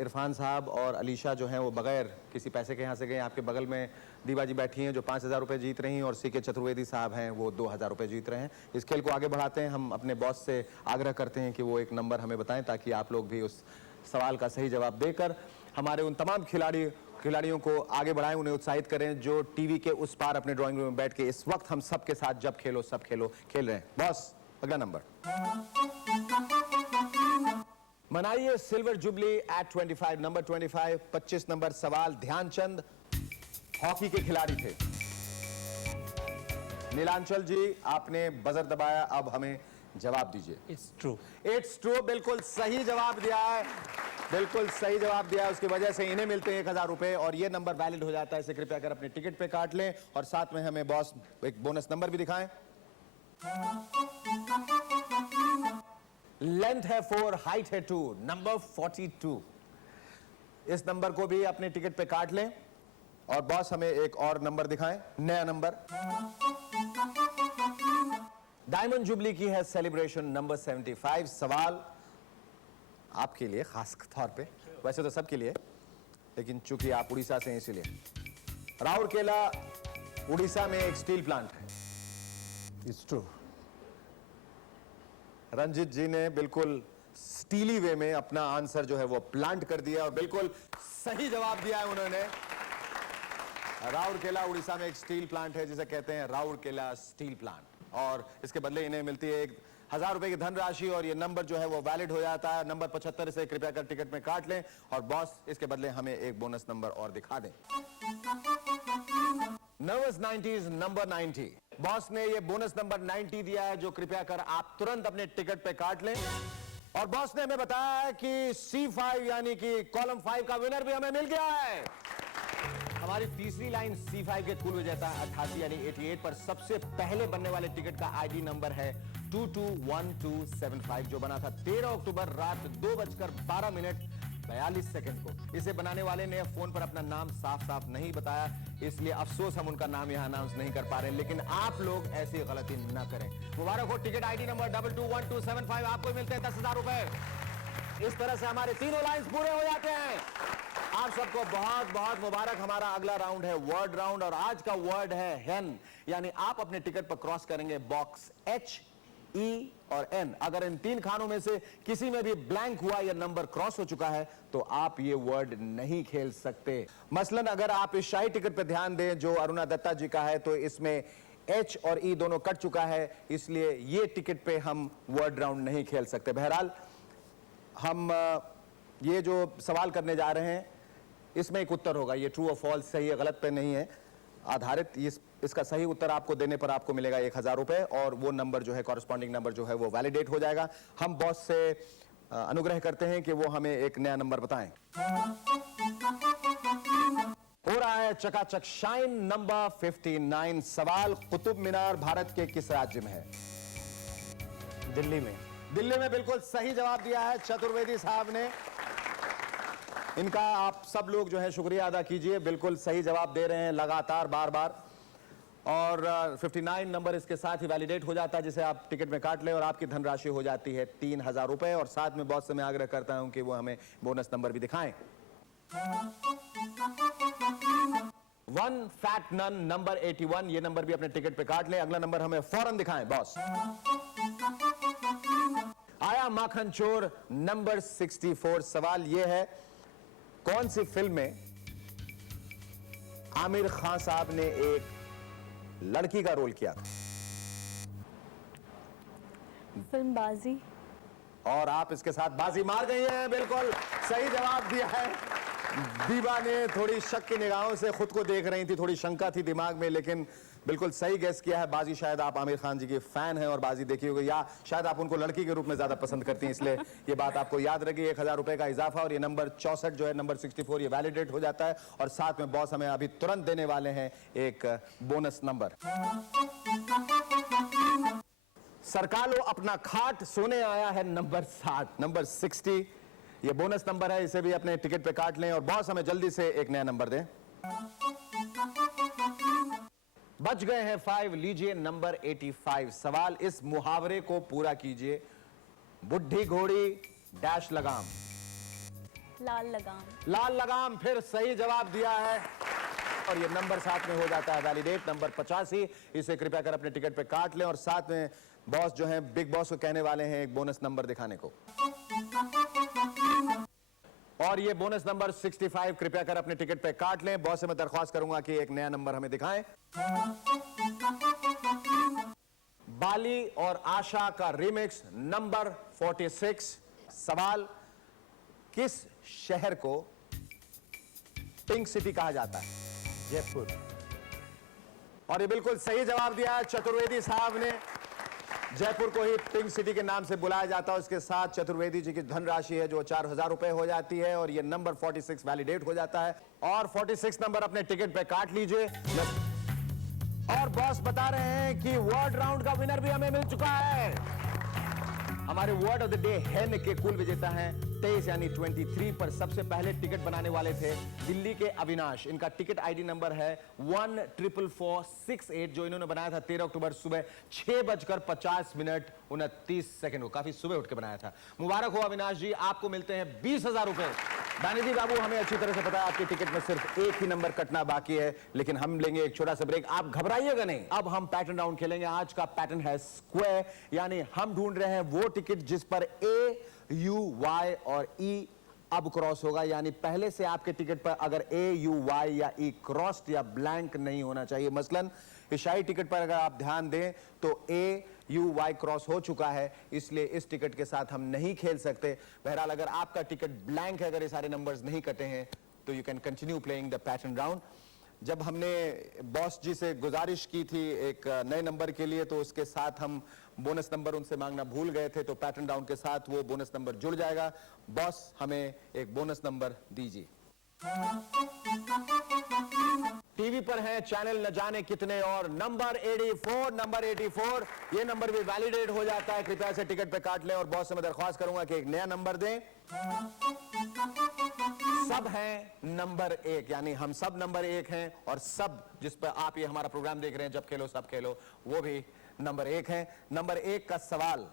इरफान साहब और अलीशा जो हैं वो बगैर किसी पैसे के यहाँ से गए। आपके बगल में दीवा जी बैठी हैं जो 5,000 रुपये जीत रही हैं, और सीके चतुर्वेदी साहब हैं वो 2,000 रुपये जीत रहे हैं। इस खेल को आगे बढ़ाते हैं। हम अपने बॉस से आग्रह करते हैं कि वो एक नंबर हमें बताएं ताकि आप लोग भी उस सवाल का सही जवाब देकर हमारे उन तमाम खिलाड़ियों को आगे बढ़ाएं, उन्हें उत्साहित करें जो टीवी के उस पार अपने ड्राइंग रूम में बैठ के इस वक्त हम सबके साथ जब खेलो सब खेलो खेल रहे हैं। बॉस, अगला नंबर मनाइए सिल्वर जुबली एट 25। नंबर 25, 25 नंबर सवाल। ध्यानचंद हॉकी के खिलाड़ी थे। नीलांचल जी, आपने बजर दबाया, अब हमें जवाब दीजिए। It's true. इट्स ट्रू, बिल्कुल सही जवाब दिया है, बिल्कुल सही जवाब दिया है। उसकी वजह से इन्हें मिलते हैं 1,000 रुपए और ये नंबर वैलिड हो जाता है। इसे कृपया कर अपने टिकट पे काट लें और साथ में हमें बॉस एक बोनस नंबर भी दिखाएं। लेंथ है 4, हाइट है 2, नंबर 42। इस नंबर को भी अपने टिकट पे काट लें और बॉस हमें एक और नंबर दिखाएं, नया नंबर। डायमंड जुबली की है सेलिब्रेशन, नंबर 75। सवाल आपके लिए खास तौर पे, वैसे तो सबके लिए, लेकिन चूंकि आप उड़ीसा से हैं इसलिए। राउरकेला उड़ीसा में एक स्टील प्लांट है। It's true. रंजीत जी ने बिल्कुल स्टीली वे में अपना आंसर जो है वो प्लांट कर दिया और बिल्कुल सही जवाब दिया है उन्होंने। राउरकेला उड़ीसा में एक स्टील प्लांट है जिसे कहते हैं राउरकेला स्टील प्लांट, और इसके बदले इन्हें मिलती है 1,000 रुपए की धनराशि और ये नंबर जो है वो वैलिड हो जाता है। नंबर 75 से कृपया कर टिकट में काट लें और बॉस इसके बदले हमें एक बोनस नंबर और दिखा दें। Nervous 90s, number 90। बॉस ने ये बोनस नंबर 90 दिया है जो कृपया कर आप तुरंत अपने टिकट पे काट लें। और बॉस ने हमें बताया है कि C5 यानी कि कॉलम 5 का विनर भी हमें मिल गया है। हमारी तीसरी लाइन C5 के कुल विजेता 88 यानी 88 पर सबसे पहले बनने वाले टिकट का आईडी नंबर है 221275 जो बना था 13 अक्टूबर रात 2:12:42 को। इसे बनाने वाले ने फोन पर अपना नाम साफ नहीं बताया, इसलिए अफसोस हम उनका नाम यहां अनाउंस नहीं कर पा रहे, लेकिन आप लोग ऐसी गलती ना करें। मुबारक हो, टिकट आईडी नंबर 221275 आपको मिलते हैं 10,000 रुपए। इस तरह से हमारे तीनों लाइंस पूरे हो जाते हैं। आप सबको बहुत बहुत मुबारक। हमारा अगला राउंड है वर्ड राउंड और आज का वर्ड है हेन, यानी आप अपने टिकट पर क्रॉस करेंगे बॉक्स H, E और N। अगर इन 3 खानों में से किसी में भी ब्लैंक हुआ या नंबर क्रॉस हो चुका है तो आप ये वर्ड नहीं खेल सकते। मसलन अगर आप इस शाही टिकट पर ध्यान दें जो अरुणा दत्ता जी का है तो इसमें H और E दोनों कट चुका है, इसलिए ये टिकट पे हम वर्ड राउंड नहीं खेल सकते। बहरहाल हम ये जो सवाल करने जा रहे हैं इसमें एक उत्तर होगा, ये ट्रू और फॉल्स, सही या गलत पे नहीं है आधारित। इसका सही उत्तर आपको देने पर आपको मिलेगा 1,000 रुपए और वो नंबर जो है कॉरेस्पॉन्डिंग नंबर जो है वो वैलिडेट हो जाएगा। हम बॉस से अनुग्रह करते हैं कि वो हमें एक नया नंबर बताएं। हो रहा है चकाचक शाइन, नंबर 59। सवाल, कुतुब मीनार भारत के किस राज्य में है? दिल्ली में। दिल्ली में बिल्कुल सही जवाब दिया है चतुर्वेदी साहब ने। इनका आप सब लोग जो है शुक्रिया अदा कीजिए, बिल्कुल सही जवाब दे रहे हैं लगातार बार बार। और 59 नंबर इसके साथ ही वैलिडेट हो जाता है जिसे आप टिकट में काट लें और आपकी धनराशि हो जाती है 3,000 रुपए। और साथ में बॉस से मैं आग्रह करता हूं कि वो हमें बोनस नंबर भी दिखाएं। 1 फैट नन, नंबर 81। ये नंबर भी अपने टिकट पे काट लें। अगला नंबर हमें फौरन दिखाएं बॉस। आया माखन चोर, नंबर 64। सवाल ये है, कौन सी फिल्म में आमिर खान साहब ने एक लड़की का रोल किया था? फिल्म बाजी। और आप इसके साथ बाजी मार गई हैं, बिल्कुल सही जवाब दिया है। दीवाने थोड़ी शक की निगाहों से खुद को देख रही थी, थोड़ी शंका थी दिमाग में, लेकिन बिल्कुल सही गेस किया है। बाजी शायद आप आमिर खान जी की फैन हैं और बाजी देखी होगी, या शायद आप उनको लड़की के रूप में ज्यादा पसंद करती हैं, इसलिए ये बात आपको याद रखी। 1000 रुपए का इजाफा और ये नंबर 64 जो है, नंबर 64 ये वैलिडेट हो जाता है। और साथ में बॉस हमें अभी तुरंत देने वाले हैं एक बोनस नंबर। सरका लो अपना खाट, सोने आया है नंबर 60, नंबर 60 ये बोनस नंबर है, इसे भी अपने टिकट पे काट लें और बॉस हमें जल्दी से एक नया नंबर दें। बच गए हैं 5, लीजिए नंबर 85। सवाल इस मुहावरे को पूरा कीजिए। बुढ़ी घोड़ी डैश लगाम। लाल लगाम। लाल लगाम फिर सही जवाब दिया है और ये नंबर साथ में हो जाता है वैलिडेट, नंबर 85। इसे कृपया कर अपने टिकट पे काट लें और साथ में बॉस जो है, बिग बॉस को कहने वाले हैं एक बोनस नंबर दिखाने को। और ये बोनस नंबर 65 कृपया कर अपने टिकट पे काट लें। बॉस से मैं दरख्वास्त करूंगा कि एक नया नंबर हमें दिखाएं। बाली और आशा का रिमिक्स, नंबर 46। सवाल, किस शहर को पिंक सिटी कहा जाता है? जयपुर। और ये बिल्कुल सही जवाब दिया है चतुर्वेदी साहब ने। जयपुर को ही पिंक सिटी के नाम से बुलाया जाता है। उसके साथ चतुर्वेदी जी की धनराशि है जो 4000 रुपए हो जाती है और ये नंबर 46 वैलिडेट हो जाता है। और 46 नंबर अपने टिकट पे काट लीजिए। और बॉस बता रहे हैं कि वर्ड राउंड का विनर भी हमें मिल चुका है। हमारे वर्ड ऑफ द डे हेन के कुल विजेता हैं 23 यानी 23 पर सबसे पहले टिकट बनाने वाले थे दिल्ली के अविनाश। इनका टिकट आईडी नंबर है 14468 जो इन्होंने बनाया था 13 अक्टूबर सुबह 6:50 को काफी सुबह उठ के बनाया था। मुबारक हो अविनाश जी, आपको मिलते हैं 20,000 रुपए। दानिदी बाबू, हमें अच्छी तरह से पता है आपके टिकट में सिर्फ एक ही नंबर कटना बाकी है, लेकिन हम लेंगे एक छोटा सा ब्रेक, आप घबराइएगा नहीं। अब हम पैटर्न राउंड खेलेंगे। आज का पैटर्न है स्क्वायर, यानी हम ढूंढ रहे हैं वो टिकट जिस पर ए, यू, वाई और ई अब क्रॉस होगा, यानी पहले से आपके टिकट पर अगर ए, यू, वाई या ई क्रॉस्ड या ब्लैंक नहीं होना चाहिए। मसलन ईशाई टिकट पर अगर आप ध्यान दें तो ए, यू, वाई क्रॉस हो चुका है, इसलिए इस टिकट के साथ हम नहीं खेल सकते। बहरहाल अगर आपका टिकट ब्लैंक है, अगर ये सारे नंबर्स नहीं कटे हैं, तो you can continue playing the pattern round. जब हमने बॉस जी से गुजारिश की थी एक नए नंबर के लिए, तो उसके साथ हम बोनस नंबर उनसे मांगना भूल गए थे, तो पैटर्न राउंड के साथ वो बोनस नंबर जुड़ जाएगा। बॉस हमें एक बोनस नंबर दीजिए। टीवी पर है चैनल न जाने कितने और नंबर 84, नंबर 84 ये नंबर भी वैलिडेट हो जाता है। कृपया से टिकट पे काट लें और बॉस से मैं दरख्वास्त करूंगा कि एक नया नंबर दें। सब हैं नंबर 1, यानी हम सब नंबर 1 हैं और सब जिस पर आप ये हमारा प्रोग्राम देख रहे हैं जब खेलो सब खेलो, वो भी नंबर 1 है। नंबर 1 का सवाल,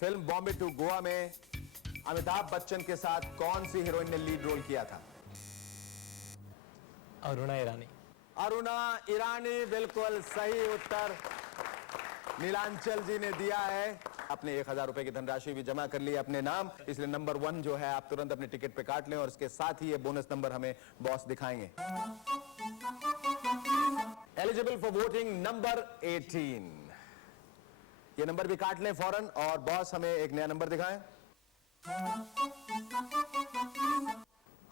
फिल्म बॉम्बे टू गोवा में अमिताभ बच्चन के साथ कौन सी हीरोइन ने लीड रोल किया था? अरुणा ईरानी। अरुणा ईरानी बिल्कुल सही उत्तर नीलांचल जी ने दिया है। अपने 1000 रुपए की धनराशि भी जमा कर ली अपने नाम, इसलिए नंबर 1 जो है आप तुरंत अपने टिकट पे काट लें और इसके साथ ही ये बोनस नंबर हमें बॉस दिखाएंगे। एलिजिबल फॉर वोटिंग नंबर 18 ये नंबर भी काट लें फौरन और बॉस हमें एक नया नंबर दिखाएं।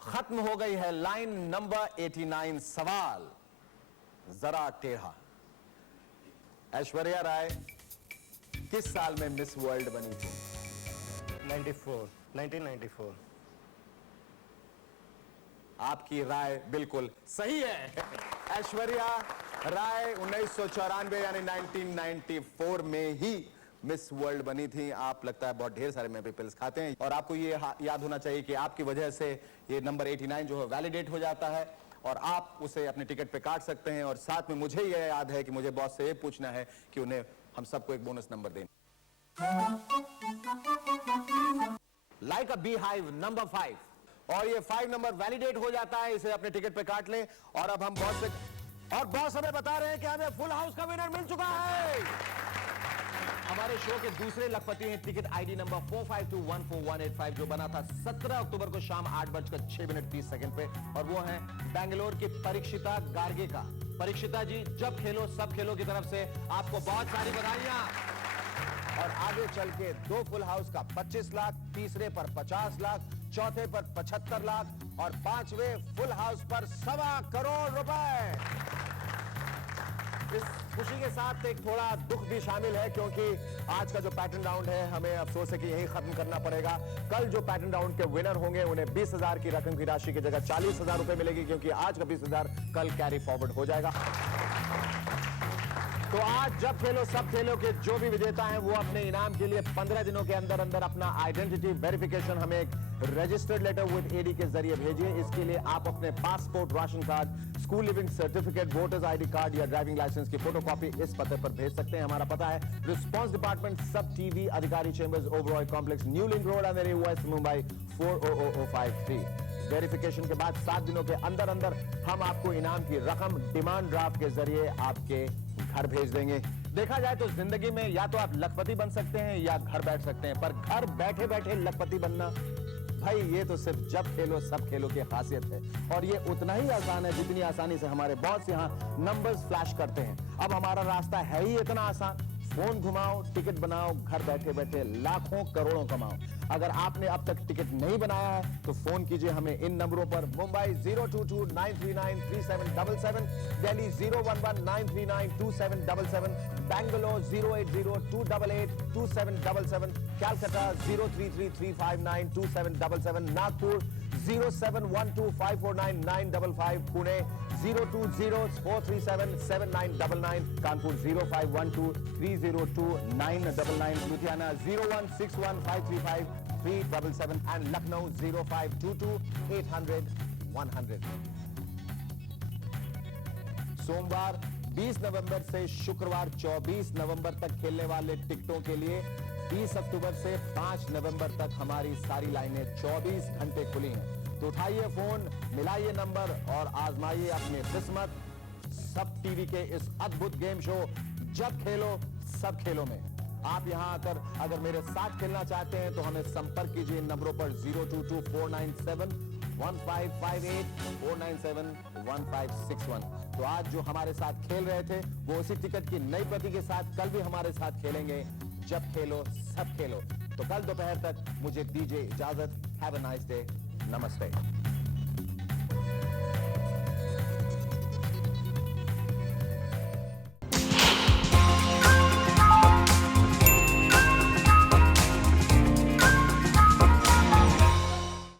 खत्म हो गई है लाइन नंबर 89। सवाल जरा टेढ़ा, ऐश्वर्या राय किस साल में मिस वर्ल्ड बनी थी? 1994। आपकी राय बिल्कुल सही है। ऐश्वर्या राय 1994 यानी 1994 में ही मिस वर्ल्ड बनी थी। आप लगता है बहुत ढेर सारे मैपी पिल्स खाते हैं और आपको ये याद होना चाहिए कि आपकी वजह से ये नंबर 89 जो है वैलिडेट हो जाता है और आप उसे अपने टिकट पे काट सकते हैं। और साथ में मुझे ये याद है कि मुझे बॉस से ये पूछना है कि उन्हें हम सबको एक बोनस नंबर दें। लाइक अ बी हाइव नंबर 5 और ये 5 नंबर वैलिडेट हो जाता है, इसे अपने टिकट पे काट लें। और अब हम बॉस से, और बॉस हमें बता रहे हैं कि हमें फुल हाउस का विनर मिल चुका है। हमारे शो के दूसरे लखपति हैं टिकट आईडी नंबर 45214185 जो बना था 17 अक्टूबर को शाम 8:06 पे और वो हैं बेंगलोर की परीक्षिता गार्गे का। परीक्षिता जी, जब खेलो सब खेलो की तरफ से आपको बहुत सारी बधाइयां और आगे चल के 2 फुल हाउस का 25 लाख, तीसरे पर 50 लाख, चौथे पर 75 लाख और पांचवें फुल हाउस पर 1.25 करोड़ रुपए। इस खुशी के साथ एक थोड़ा दुख भी शामिल है, क्योंकि आज का जो पैटर्न राउंड है हमें अफसोस है कि यही खत्म करना पड़ेगा। कल जो पैटर्न राउंड के विनर होंगे उन्हें 20,000 की रकम की राशि की जगह 40,000 रुपए मिलेगी, क्योंकि आज का 20,000 कल कैरी फॉरवर्ड हो जाएगा। तो आज जब खेलो सब खेलो के जो भी विजेता हैं वो अपने इनाम के लिए 15 दिनों के अंदर अंदर अपना आइडेंटिटी वेरिफिकेशन हमें एक रजिस्टर्ड लेटर विद एडी के जरिए भेजिए। इसके लिए आप अपने passport, ration card, school leaving certificate, voters ID card या ड्राइविंग लाइसेंस की फोटोकॉपी इस पते पर भेज सकते हैं। हमारा पता है response department, SAB TV, Adhikari chambers, Oberoi complex, new link road, Andheri, west Mumbai 400053। Verification के बाद 7 दिनों के अंदर अंदर हम आपको इनाम की रकम डिमांड ड्राफ्ट के जरिए आपके घर भेज देंगे। देखा जाए तो जिंदगी में या तो आप लखपति बन सकते हैं या घर बैठ सकते हैं, पर घर बैठे बैठे लखपति बनना, भाई ये तो सिर्फ जब खेलो सब खेलो की खासियत है। और ये उतना ही आसान है जितनी आसानी से हमारे बॉस यहाँ नंबर्स फ्लैश करते हैं। अब हमारा रास्ता है ही इतना आसान, फोन घुमाओ, टिकट बनाओ, घर बैठे बैठे लाखों करोड़ों कमाओ। अगर आपने अब तक टिकट नहीं बनाया है तो फोन कीजिए हमें इन नंबरों पर। Mumbai 022-939-3777, Delhi 011-939-2777, Bangalore 080-288-2777, Calcutta 033-359-2777, Nagpur 0712549-955, Pune 020-437-7999, Kanpur 0512-302-999, Ludhiana 0161535-377 and Lucknow 0522-800-100। सोमवार 20 नवंबर से शुक्रवार 24 नवंबर तक खेलने वाले टिकटों के लिए 20 अक्टूबर से 5 नवंबर तक हमारी सारी लाइनें 24 घंटे खुली हैं। तो उठाइए फोन, मिलाइए नंबर और आजमाइए अपनी किस्मत सब टीवी के इस अद्भुत गेम शो जब खेलो सब खेलो में। आप यहां आकर अगर मेरे साथ खेलना चाहते हैं तो हमें संपर्क कीजिए इन नंबरों पर 022-497-1558, 497-1561। तो आज जो हमारे साथ खेल रहे थे वो उसी टिकट की नई प्रति के साथ कल भी हमारे साथ खेलेंगे। जब खेलो सब खेलो। तो कल दोपहर तक मुझे दीजिए इजाजत। Have a nice day. नमस्ते।